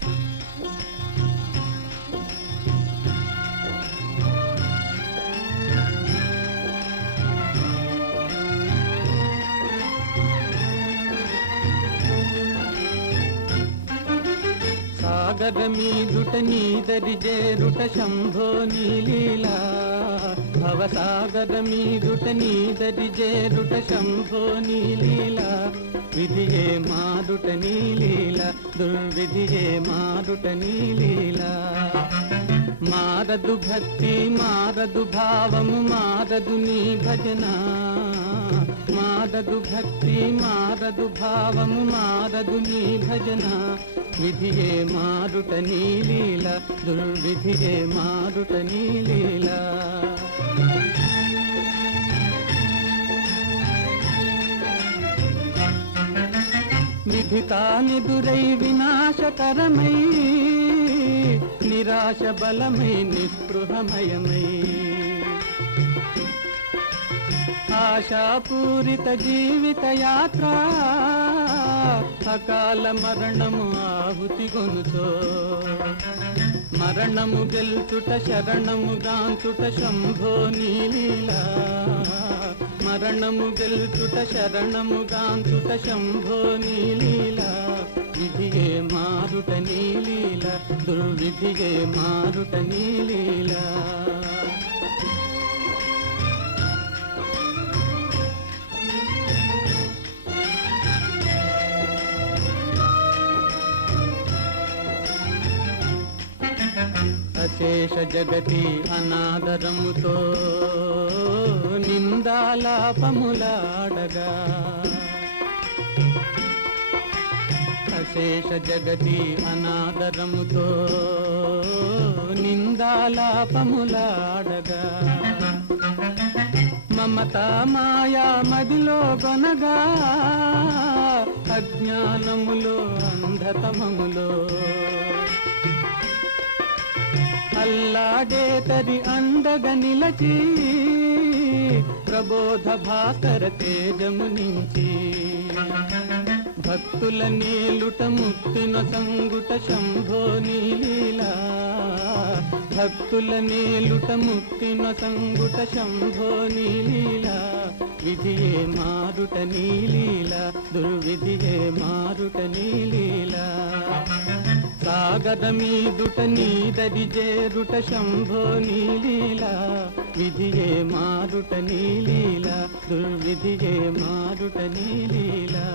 thank you సాగర మీదుట నీదరి జేరుట శంభో నీలీలా. భవసాగర మీదుట నీదరి జేరుట శంభో నీలీలా. విధియే మారుట నీలీల దుర్విధియే మారుట నీలీలా. మారదు భక్తి మారదు భావము మారదు నీ భజనా. మారదు భక్తి మారదు భావము మారదు నీ భజన. విధియే మారుట నీలీల దుర్విధియే మారుట నీలీల విధి కానిదురై వినాశకరమై నిరాశ బలమై నిస్పృహమయమై. ఆశాపూరిత జీవిత యాత్ర అకాల మరణము ఆహుతి గొనుతో. మరణము గెలుచుట శరణము గాంచుట శంభో నీలీలా. మరణము గెలుచుట శరణము గాంచుట శంభో నీలీలా. విధియే మారుట నీలీల దుర్విధియే మారుట నీలీలా. అశేష జగతి అనాదరముతో నిందాలాపములాడగా. అశేష జగతి అనాదరముతో నిందాలాపములాడగా. మమత మాయా మదిలో కొనగా అజ్ఞానములో అంధతమములో. అల్లాడే తరి అండగ నిలచి ప్రబోధ భాకర తేజము నుంచి. భక్తుల నీలుట ముక్తిన సంగుట శంభో నీలీలా. భక్తుల నీలుట ముక్తిన సంగుట శంభో నీలీలా. విధియే మారుట నీలీలా దుర్విధియే మారుట నీలీలా. గదమీదుట మీదుట నీదరి జేరుట శంభో నీలీలా విధియే మారుట నీలీలా దుర్విధియే మారుట నీలీలా.